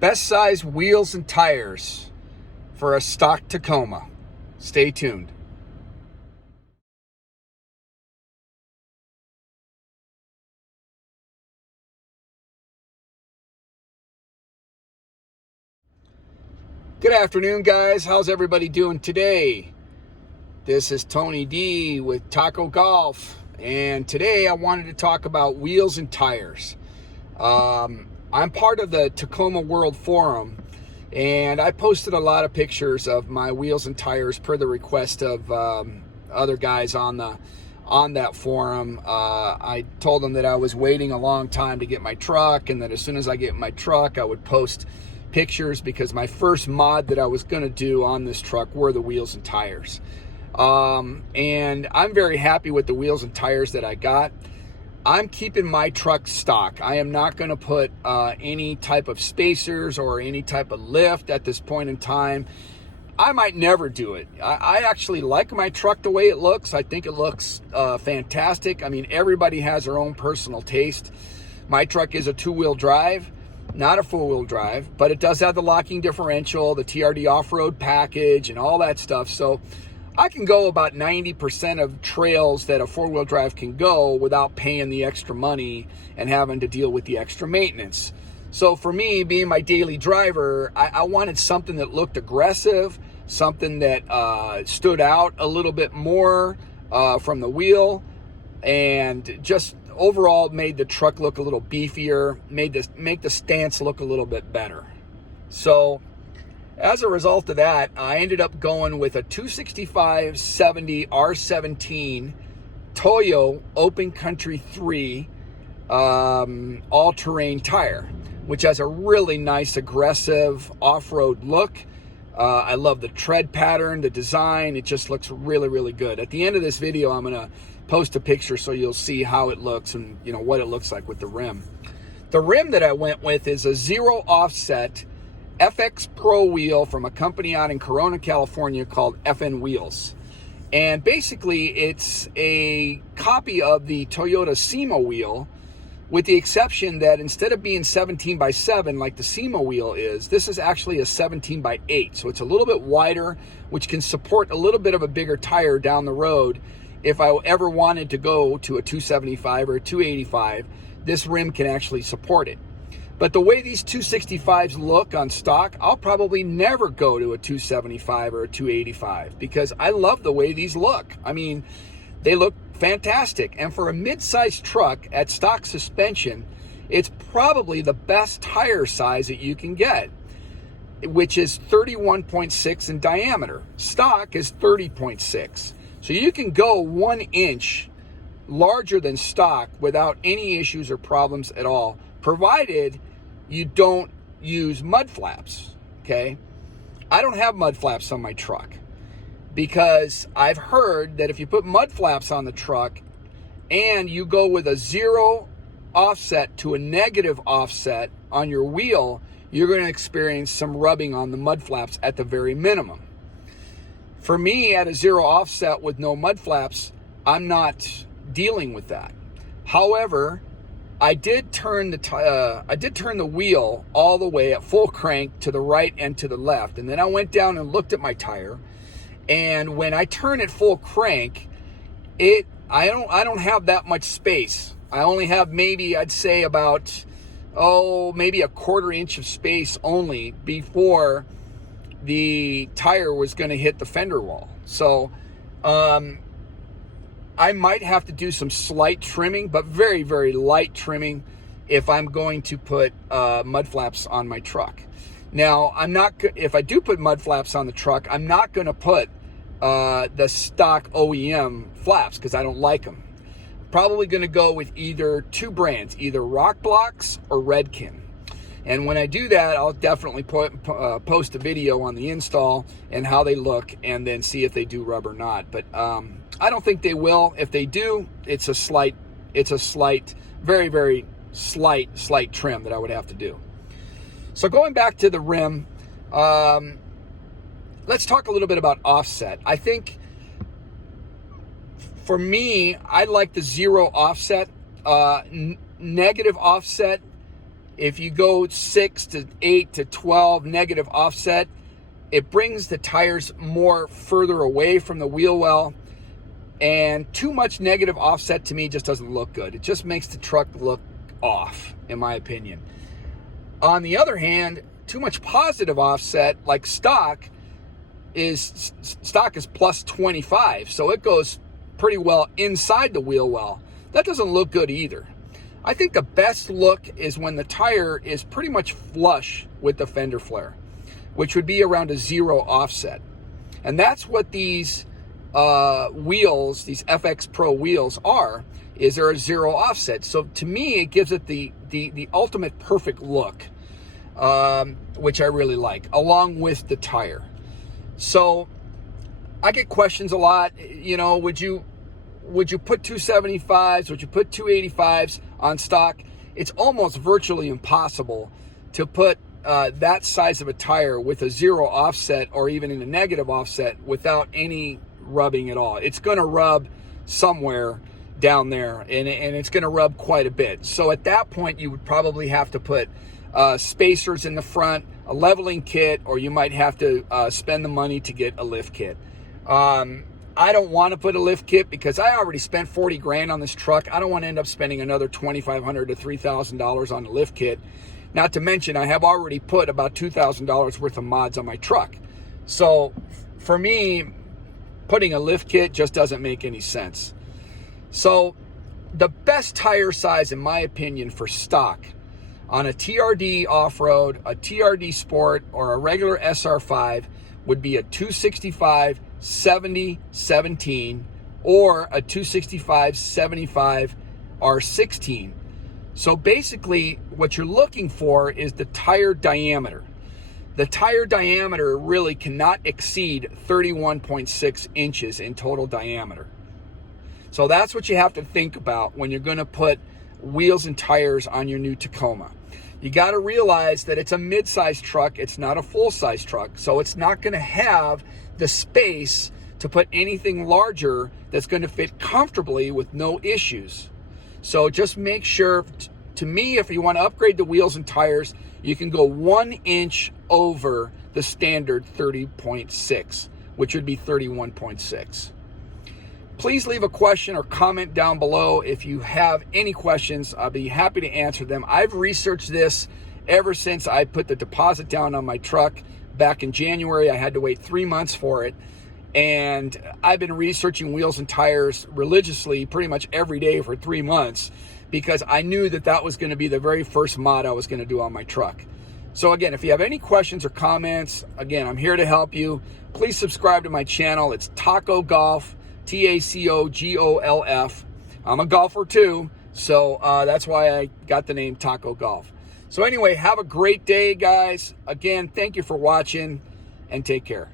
Best size wheels and tires for a stock Tacoma. Stay tuned. Good afternoon, guys. How's everybody doing today? This is Tony D with Taco Golf, and today I wanted to talk about wheels and tires. I'm part of the Tacoma World Forum, and I posted a lot of pictures of my wheels and tires per the request of other guys on that forum. I told them that I was waiting a long time to get my truck, and that as soon as I get my truck, I would post pictures, because my first mod that I was going to do on this truck were the wheels and tires. And I'm very happy with the wheels and tires that I got. I'm keeping my truck stock. I am not going to put any type of spacers or any type of lift at this point in time. I might never do it. I actually like my truck the way it looks. I think it looks fantastic. I mean, everybody has their own personal taste. My truck is a two-wheel drive, not a four-wheel drive, but it does have the locking differential, the TRD off-road package, and all that stuff. So I can go about 90% of trails that a four-wheel drive can go without paying the extra money and having to deal with the extra maintenance. So for me, being my daily driver, I wanted something that looked aggressive, something that stood out a little bit more from the wheel, and just overall made the truck look a little beefier, make the stance look a little bit better. So as a result of that, I ended up going with a 265/70 R17 Toyo Open Country 3 all-terrain tire, which has a really nice, aggressive off-road look. I love the tread pattern, the design. It just looks really, really good. At the end of this video, I'm going to post a picture so you'll see how it looks and what it looks like with the rim. The rim that I went with is a zero offset FX Pro wheel from a company out in Corona, California called FN Wheels. And basically it's a copy of the Toyota SEMA wheel, with the exception that instead of being 17x7 like the SEMA wheel is, this is actually a 17x8. So it's a little bit wider, which can support a little bit of a bigger tire down the road. If I ever wanted to go to a 275 or a 285, this rim can actually support it. But the way these 265s look on stock, I'll probably never go to a 275 or a 285 because I love the way these look. I mean, they look fantastic. And for a mid-sized truck at stock suspension, it's probably the best tire size that you can get, which is 31.6 in diameter. Stock is 30.6. So you can go 1 inch larger than stock without any issues or problems at all, provided you don't use mud flaps, okay? I don't have mud flaps on my truck because I've heard that if you put mud flaps on the truck and you go with a zero offset to a negative offset on your wheel, you're going to experience some rubbing on the mud flaps at the very minimum. For me, at a zero offset with no mud flaps, I'm not dealing with that. However, I did turn the wheel all the way at full crank to the right and to the left, and then I went down and looked at my tire. And when I turn it full crank, I don't have that much space. I only have maybe, I'd say about maybe a 1/4 inch of space only before the tire was going to hit the fender wall. So I might have to do some slight trimming, but very, very light trimming if I'm going to put mud flaps on my truck. Now, if I do put mud flaps on the truck, I'm not going to put the stock OEM flaps because I don't like them. Probably going to go with either two brands, either Rock Blocks or Redken. And when I do that, I'll definitely post a video on the install and how they look, and then see if they do rub or not. But I don't think they will. If they do, it's a slight, very, very slight trim that I would have to do. So going back to the rim, let's talk a little bit about offset. I think for me, I like the zero offset. Negative offset If you go 6 to 8 to 12 negative offset, it brings the tires more further away from the wheel well. And too much negative offset to me just doesn't look good. It just makes the truck look off, in my opinion. On the other hand, too much positive offset, like stock is plus 25, so it goes pretty well inside the wheel well. That doesn't look good either. I think the best look is when the tire is pretty much flush with the fender flare, which would be around a 0 offset. And that's what these wheels, these FX Pro wheels is there a 0 offset. So to me, it gives it the ultimate perfect look, which I really like, along with the tire. So I get questions a lot, you know, would you put 275s, would you put 285s on stock? It's almost virtually impossible to put that size of a tire with a 0 offset or even in a negative offset without any rubbing at all. It's going to rub somewhere down there, and it's going to rub quite a bit. So at that point, you would probably have to put spacers in the front, a leveling kit, or you might have to spend the money to get a lift kit. I don't want to put a lift kit because I already spent 40 grand on this truck. I don't want to end up spending another $2,500 to $3,000 on a lift kit. Not to mention, I have already put about $2,000 worth of mods on my truck. So for me, putting a lift kit just doesn't make any sense. So the best tire size, in my opinion, for stock on a TRD off-road, a TRD Sport, or a regular SR5 would be a 265 70-17 or a 265 75 R16. So basically what you're looking for is the tire diameter. The tire diameter really cannot exceed 31.6 inches in total diameter. So that's what you have to think about when you're going to put wheels and tires on your new Tacoma. You got to realize that it's a mid-size truck. It's not a full-size truck. So it's not going to have the space to put anything larger that's going to fit comfortably with no issues. So just make sure, to me, if you want to upgrade the wheels and tires, you can go 1 inch over the standard 30.6, which would be 31.6. Please leave a question or comment down below. If you have any questions, I'll be happy to answer them. I've researched this ever since I put the deposit down on my truck back in January. I had to wait 3 months for it. And I've been researching wheels and tires religiously pretty much every day for 3 months because I knew that that was going to be the very first mod I was going to do on my truck. So again, if you have any questions or comments, again, I'm here to help you. Please subscribe to my channel. It's Taco Golf. TACOGOLF. I'm a golfer too, so that's why I got the name Taco Golf. So anyway, have a great day, guys. Again, thank you for watching, and take care.